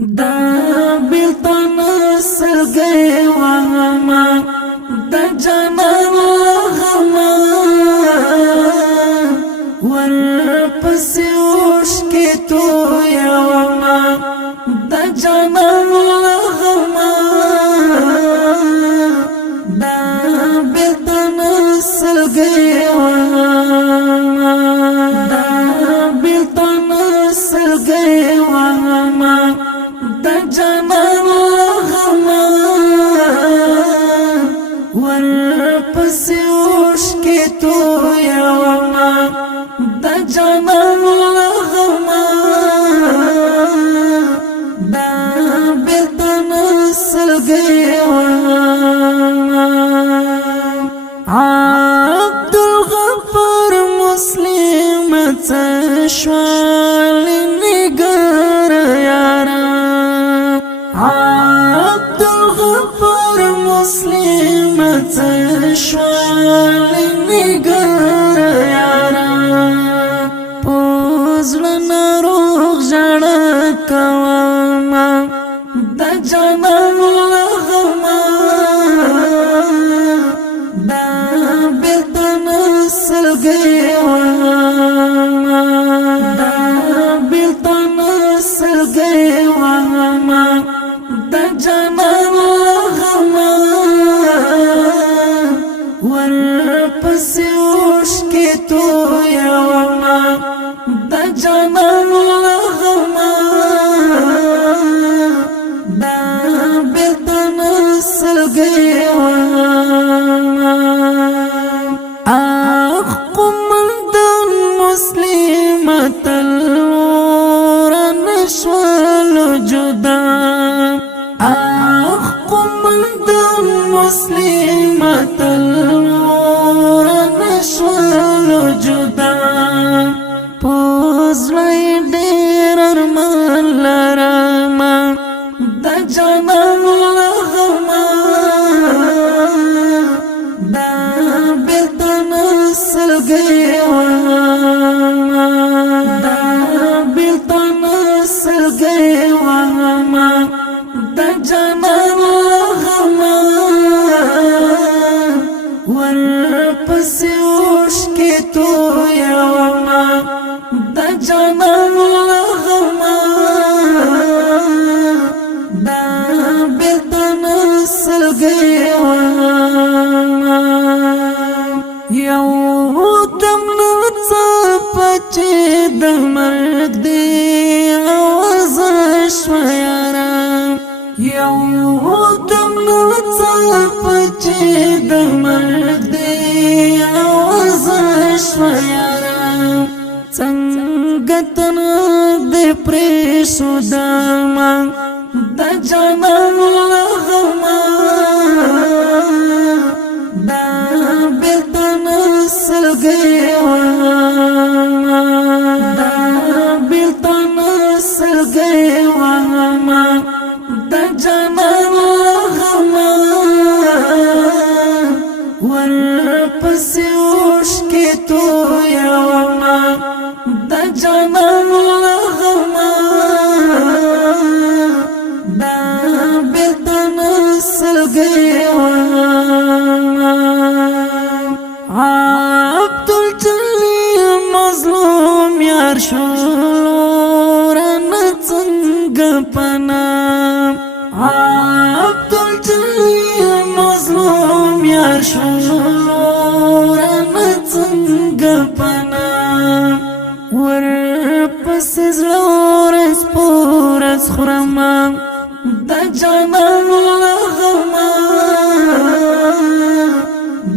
دا بیلتان سلگئی وغما دا جانان غما ورپسی عشقی تو یوما دا جانان غما دا بیلتان سلگئی وغما دا بیلتان سلگئی وغما دا جانان غما ورپسی عشقی تو یوما دا جانان غما دا بیلتان سلگئی وغما عبدالغفار مسلم تشوال نگر یارا عبدالغفار مسلم تشوال نگر یارا پوزلنا روغ جڑا کواما دا جانان غما دا بیلتان سلگئی وغما دا بیلتان سلگئی وغما دا جانان غما ورپسی عشقی تو یوما دا جانان غما دا بیلتان سلگئی وغما آخ قمندان مسلمت الورن شوال جدا آخ قمندان مسلمت الورن شوال جدا پوزلای دیر ارمان لرما دا جانان غما دا بیلتان سلگئی وغما دا بیلتان سلگئی وغما دا جانان غما ورپسی عشقی تو یوما دا جانان غما دا بیلتان سلگئی وغما یو دم نڅا پچې د مرګ دی آواز شو یارا یو دم نڅا پچې د مرګ دی آواز شو یارا څنګه تنه دې پرېښو دما د جانان غما دا بیلتان سلگئی وغما دا بیلتان سلگئی وغما دا جانان غما ورپسی عشقی تو یوما دا جانان غما دا بیلتان سلگئی وغما عبدالجلیل مظلوم یار شلورن څنګه پنا عبدالجلیل مظلوم یار شلورن څنګه پنا ورپسې زړه ورځ پورځ خورما دا جانان غما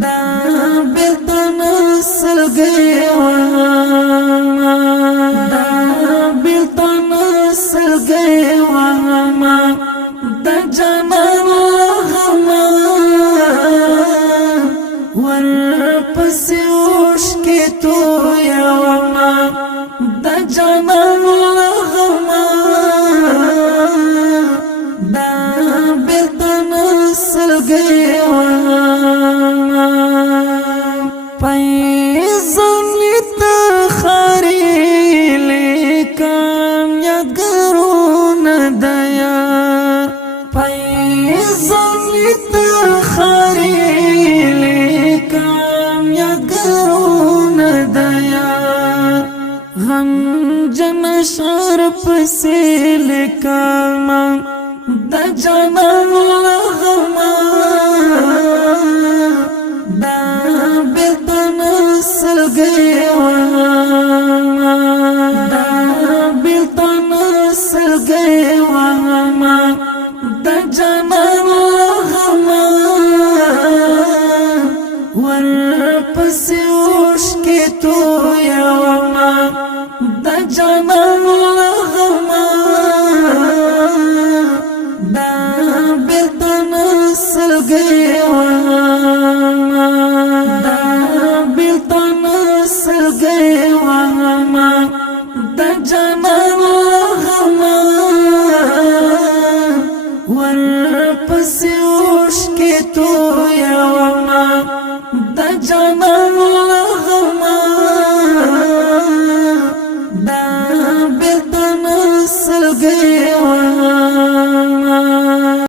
دا بیلتان سلگئی وغما دا بیلتان سلگئی وغما دا جانان غما ورپسی عشقی تو یوما دا جانان غما دا بیلتان سلگئی وغما پیزانی تخاری لیکم یادگارون دیا لکما د جانان لغما دا بیلتن سلګي وما دا بیلتن سلګي وما د جانان لغما ورپسې اوښکې تویومه د جانان لغما دا بیلتن سلګي وما دا بیلتن سلګي وما د جانان لغما ورپسې اوښکې تویومه د جانان لغما دا بیلتن سلګي وما